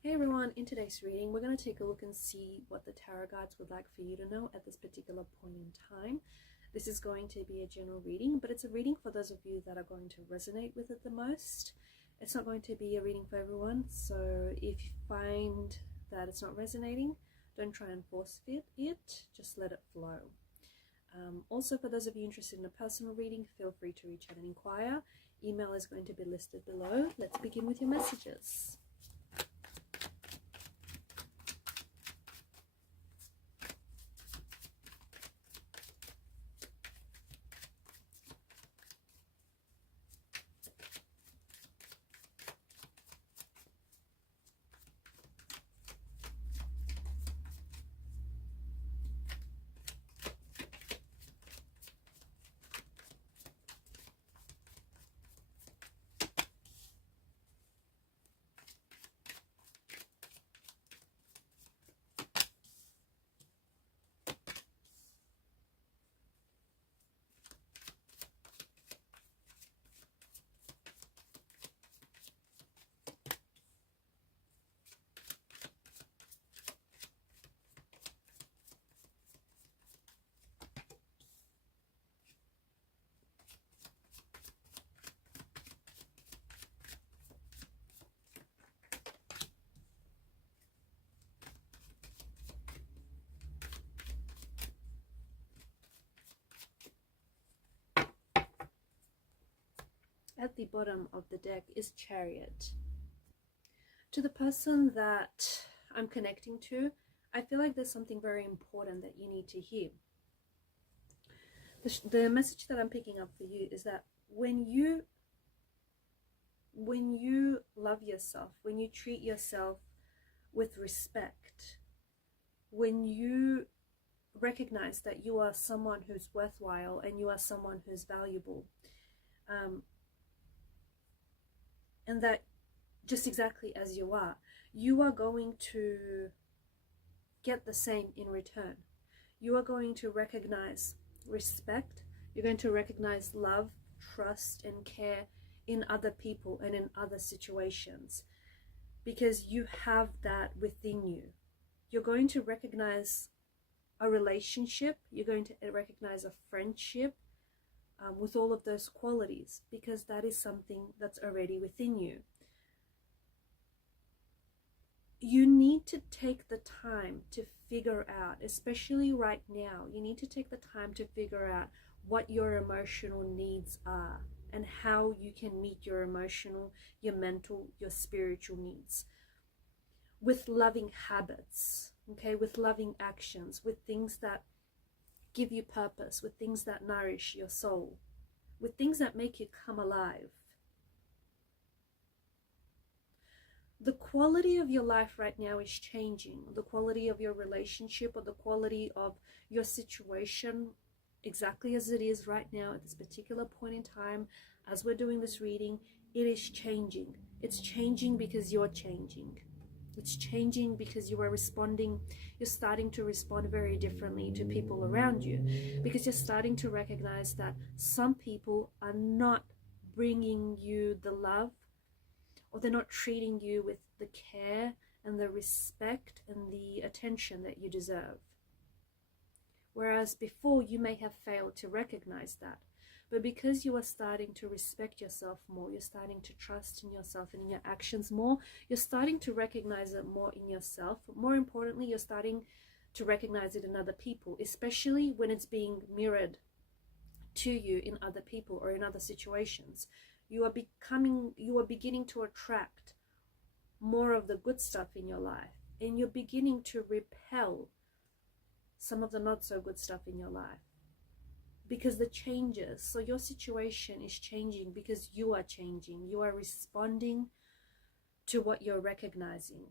Hey everyone, in today's reading, we're going to take a look and see what the tarot guides would like for you to know at this particular point in time. This is going to be a general reading, but it's a reading for those of you that are going to resonate with it the most. It's not going to be a reading for everyone, so if you find that it's not resonating, don't try and force fit it, just let it flow. Also, for those of you interested in a personal reading, feel free to reach out and inquire. Email is going to be listed below. Let's begin with your messages. At the bottom of the deck is Chariot. To the person that I'm connecting to, I feel like there's something very important that you need to hear. The message that I'm picking up for you is that when you love yourself, when you treat yourself with respect, when you recognize that you are someone who's worthwhile and you are someone who's valuable, and that just exactly as you are going to get the same in return. You are going to recognize respect. You're going to recognize love, trust, and care in other people and in other situations, because you have that within you. You're going to recognize a relationship. You're going to recognize a friendship, with all of those qualities, because that is something that's already within you. You need to take the time to figure out, especially right now, you need to take the time to figure out what your emotional needs are and how you can meet your emotional, your mental, your spiritual needs with loving habits, okay, with loving actions, with things that give you purpose, with things that nourish your soul, with things that make you come alive. The quality of your life right now is changing. The quality of your relationship or the quality of your situation, exactly as it is right now at this particular point in time, as we're doing this reading, it is changing. It's changing because you're changing. It's changing because you are responding. You're starting to respond very differently to people around you, because you're starting to recognize that some people are not bringing you the love, or they're not treating you with the care and the respect and the attention that you deserve. Whereas before you may have failed to recognize that. But because you are starting to respect yourself more, you're starting to trust in yourself and in your actions more, you're starting to recognize it more in yourself. More importantly, you're starting to recognize it in other people, especially when it's being mirrored to you in other people or in other situations. You are beginning to attract more of the good stuff in your life, and you're beginning to repel some of the not so good stuff in your life, because the changes. So your situation is changing because you are changing. You are responding to what you're recognizing.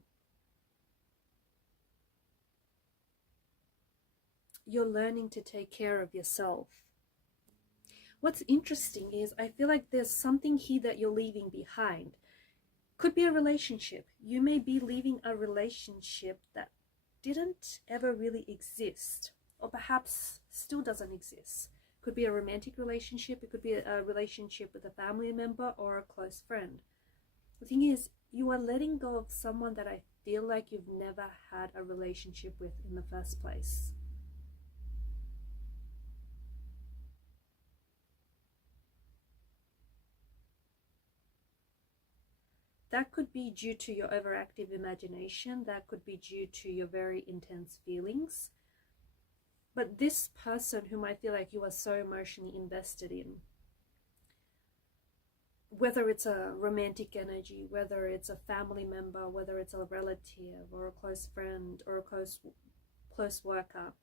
You're learning to take care of yourself. What's interesting is I feel like there's something here that you're leaving behind. Could be a relationship. You may be leaving a relationship that didn't ever really exist, or perhaps still doesn't exist. Could be a romantic relationship. It could be a relationship with a family member or a close friend. The thing is, you are letting go of someone that I feel like you've never had a relationship with in the first place. That could be due to your overactive imagination. That could be due to your very intense feelings. But this person whom I feel like you are so emotionally invested in, whether it's a romantic energy, whether it's a family member, whether it's a relative or a close friend or a close worker,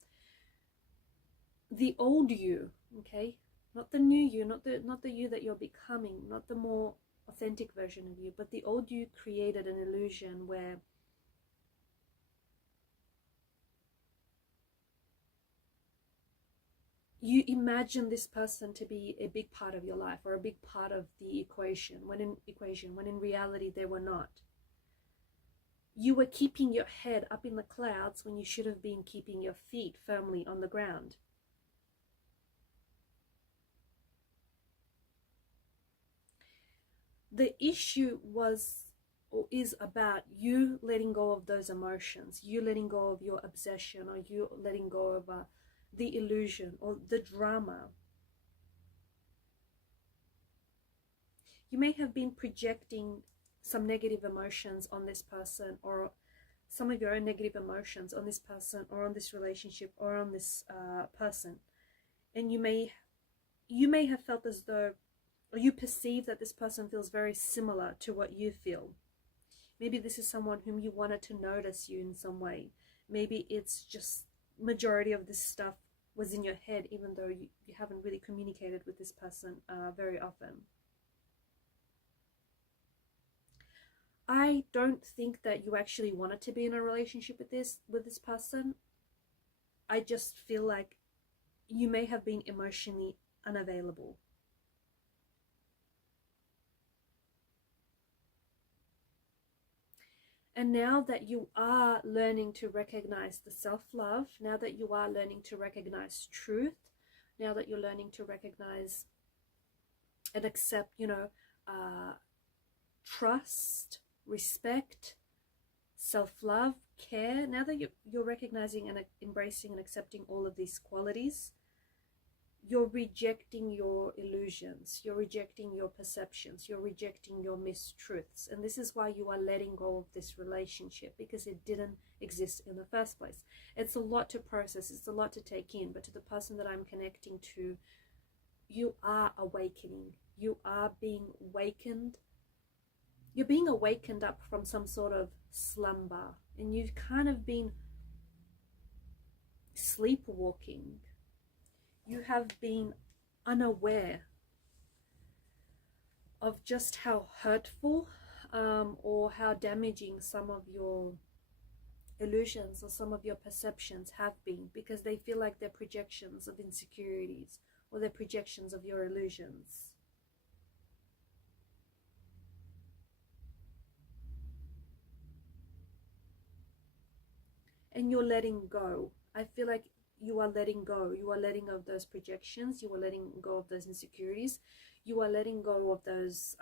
the old you, okay, not the new you, not the you that you're becoming, not the more authentic version of you, but the old you created an illusion where you imagine this person to be a big part of your life or a big part of the equation, when in reality they were not. You were keeping your head up in the clouds when you should have been keeping your feet firmly on the ground. The issue was or is about you letting go of those emotions, you letting go of your obsession, or you letting go of the illusion or the drama. You may have been projecting some negative emotions on this person, or some of your own negative emotions on this person, or on this relationship, or on this person. And you may have felt as though, or you perceive that this person feels very similar to what you feel. Maybe this is someone whom you wanted to notice you in some way. Maybe it's just majority of this stuff was in your head, even though you haven't really communicated with this person very often. I don't think that you actually wanted to be in a relationship with this person. I just feel like you may have been emotionally unavailable. And now that you are learning to recognize the self-love, now that you are learning to recognize truth, now that you're learning to recognize and accept, trust, respect, self-love, care, now that you're recognizing and embracing and accepting all of these qualities, you're rejecting your illusions, you're rejecting your perceptions, you're rejecting your mistruths. And this is why you are letting go of this relationship, because it didn't exist in the first place. It's a lot to process, it's a lot to take in, but to the person that I'm connecting to, you are awakening, you are being awakened. You're being awakened up from some sort of slumber, and you've kind of been sleepwalking. You have been unaware of just how hurtful or how damaging some of your illusions or some of your perceptions have been, because they feel like they're projections of insecurities or they're projections of your illusions. And you're letting go. I feel like you are letting go. You are letting go of those projections. You are letting go of those insecurities. You are letting go of those,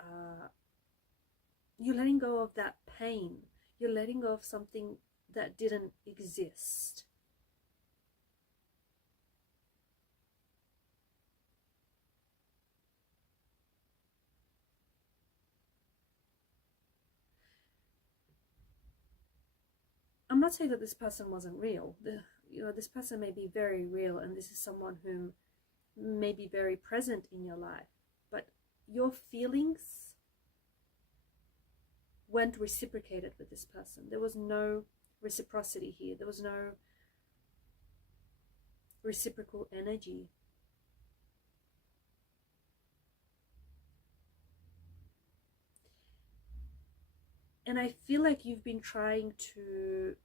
you're letting go of that pain. You're letting go of something that didn't exist. I'm not saying that this person wasn't real. This person may be very real, and this is someone who may be very present in your life, but your feelings weren't reciprocated with this person. There was no reciprocity here. There was no reciprocal energy. And I feel like you've been trying to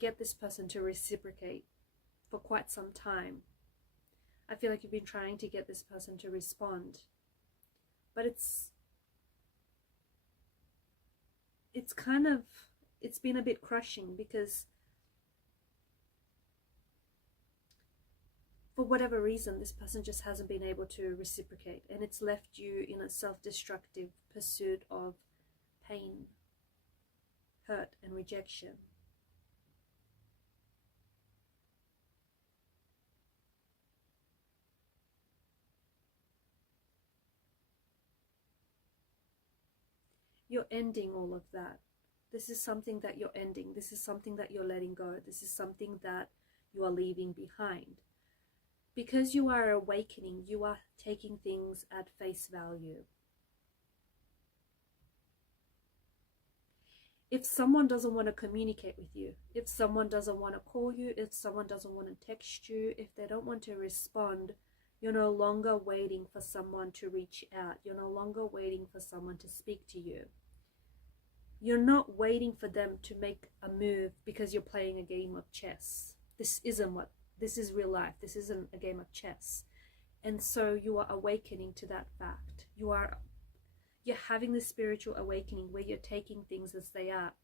get this person to reciprocate for quite some time. I feel like you've been trying to get this person to respond. But it's been a bit crushing, because for whatever reason, this person just hasn't been able to reciprocate, and it's left you in a self-destructive pursuit of pain. hurt and rejection. You're ending all of that. This is something that you're ending. This is something that you're letting go. This is something that you are leaving behind. Because you are awakening, you are taking things at face value. If someone doesn't want to communicate with you, if someone doesn't want to call you, if someone doesn't want to text you, if they don't want to respond, you're no longer waiting for someone to reach out. You're no longer waiting for someone to speak to you. You're not waiting for them to make a move because you're playing a game of chess. This is real life. This isn't a game of chess. And so you are awakening to that fact. You're having this spiritual awakening where you're taking things as they are,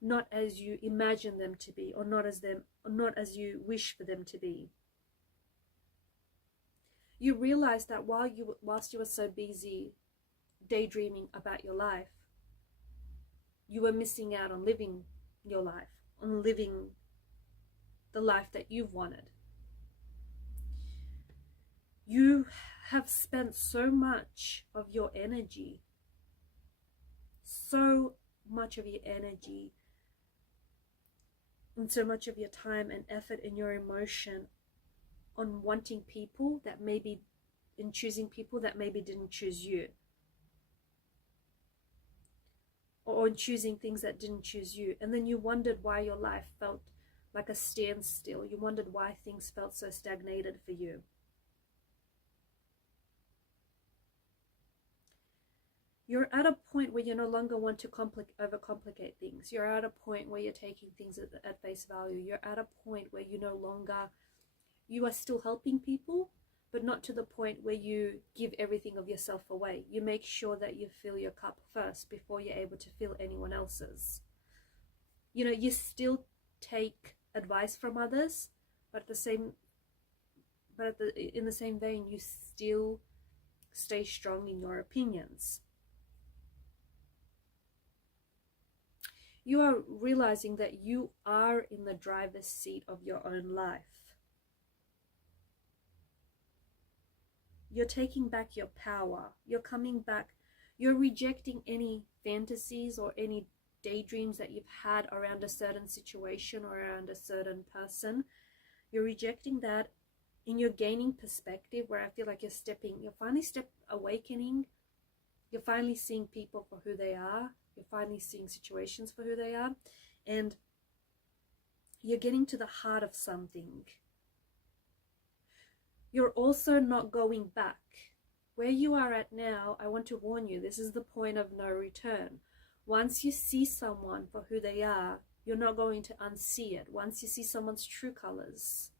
not as you imagine them to be, or not as you wish for them to be. You realize that whilst you were so busy daydreaming about your life, you were missing out on living your life, on living the life that you've wanted. You have spent so much of your energy, and so much of your time and effort and your emotion on wanting people that maybe, in choosing people that maybe didn't choose you, or on choosing things that didn't choose you. And then you wondered why your life felt like a standstill. You wondered why things felt so stagnated for you. You're at a point where you no longer want to overcomplicate things. You're at a point where you're taking things at face value. You're at a point where you are still helping people, but not to the point where you give everything of yourself away. You make sure that you fill your cup first before you're able to fill anyone else's. You still take advice from others, but in the same vein, you still stay strong in your opinions. You are realizing that you are in the driver's seat of your own life. You're taking back your power. You're coming back. You're rejecting any fantasies or any daydreams that you've had around a certain situation or around a certain person. You're rejecting that, and you're gaining perspective, where I feel like you're finally awakening. You're finally seeing people for who they are. You're finally seeing situations for who they are. And you're getting to the heart of something. You're also not going back. Where you are at now, I want to warn you, this is the point of no return. Once you see someone for who they are, you're not going to unsee it. Once you see someone's true colors,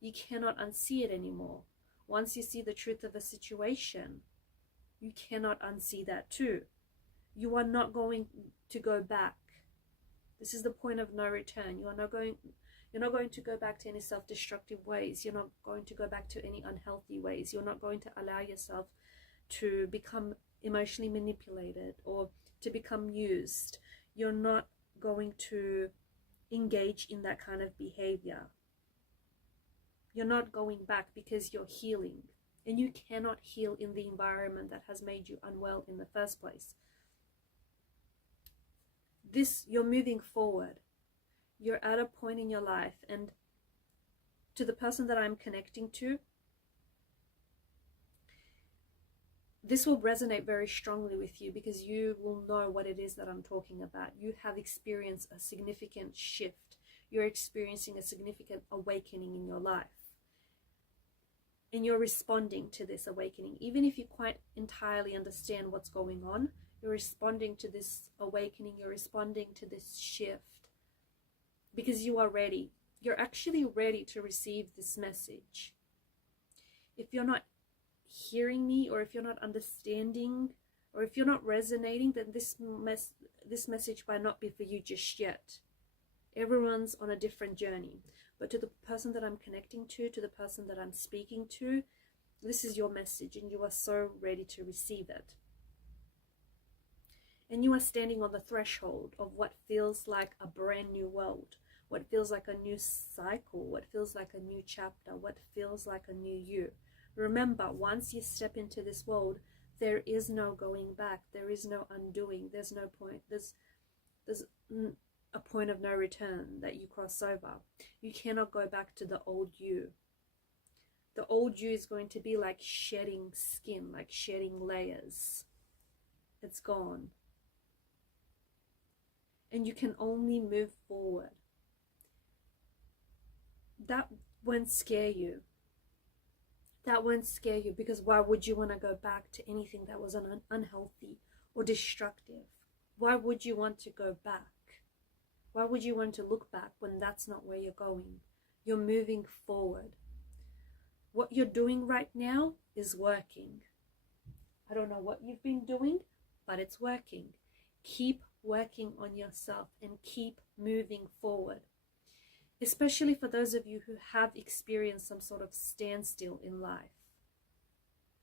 you cannot unsee it anymore. Once you see the truth of a situation, you cannot unsee that too. You are not going to go back. This is the point of no return. You're not going to go back to any self-destructive ways. You're not going to go back to any unhealthy ways. You're not going to allow yourself to become emotionally manipulated or to become used. You're not going to engage in that kind of behavior. You're not going back because you're healing. And you cannot heal in the environment that has made you unwell in the first place. You're moving forward. You're at a point in your life, and to the person that I'm connecting to, this will resonate very strongly with you, because you will know what it is that I'm talking about. You have experienced a significant shift. You're experiencing a significant awakening in your life. And you're responding to this awakening. Even if you quite entirely understand what's going on, you're responding to this awakening. You're responding to this shift. Because you are ready. You're actually ready to receive this message. If you're not hearing me, or if you're not understanding, or if you're not resonating, then this message might not be for you just yet. Everyone's on a different journey. But to the person that I'm connecting to the person that I'm speaking to, this is your message, and you are so ready to receive it. And you are standing on the threshold of what feels like a brand new world, what feels like a new cycle, what feels like a new chapter, what feels like a new you. Remember, once you step into this world, there is no going back. There is no undoing. There's no point. There's a point of no return that you cross over. You cannot go back to the old you. The old you is going to be like shedding skin, like shedding layers. It's gone. And you can only move forward. That won't scare you. That won't scare you, because why would you want to go back to anything that was unhealthy or destructive? Why would you want to go back? Why would you want to look back when that's not where you're going? You're moving forward. What you're doing right now is working. I don't know what you've been doing, but it's working. Keep working on yourself and keep moving forward. Especially for those of you who have experienced some sort of standstill in life.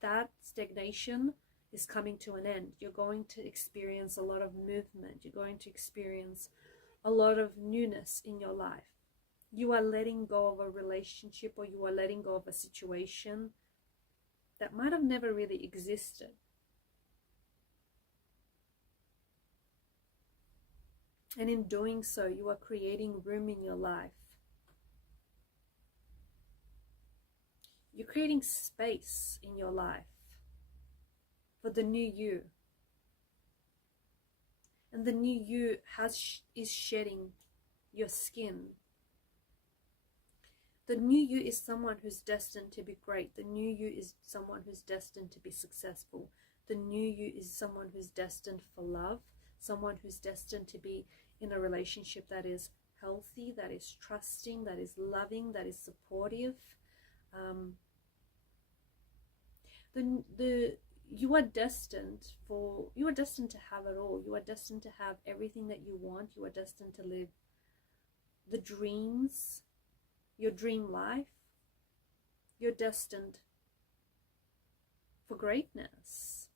That stagnation is coming to an end. You're going to experience a lot of movement. You're going to experience a lot of newness in your life. You are letting go of a relationship, or you are letting go of a situation that might have never really existed. And in doing so, you are creating room in your life. You're creating space in your life for the new you. And the new you is shedding your skin. The new you is someone who's destined to be great. The new you is someone who's destined to be successful. The new you is someone who's destined for love. Someone who's destined to be in a relationship that is healthy, that is trusting, that is loving, that is supportive. You are destined to have it all. You are destined to have everything that you want. You are destined to live the dreams, your dream life. You're destined for greatness.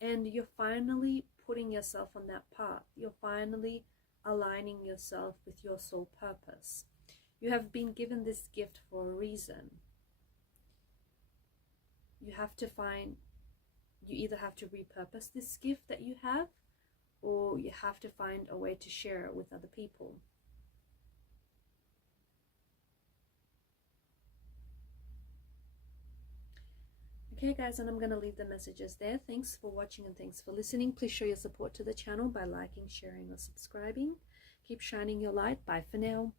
And you're finally putting yourself on that path. You're finally aligning yourself with your soul purpose. You have been given this gift for a reason. You either have to repurpose this gift that you have, or you have to find a way to share it with other people. Okay guys, and I'm going to leave the messages there. Thanks for watching and thanks for listening. Please show your support to the channel by liking, sharing or subscribing. Keep shining your light. Bye for now.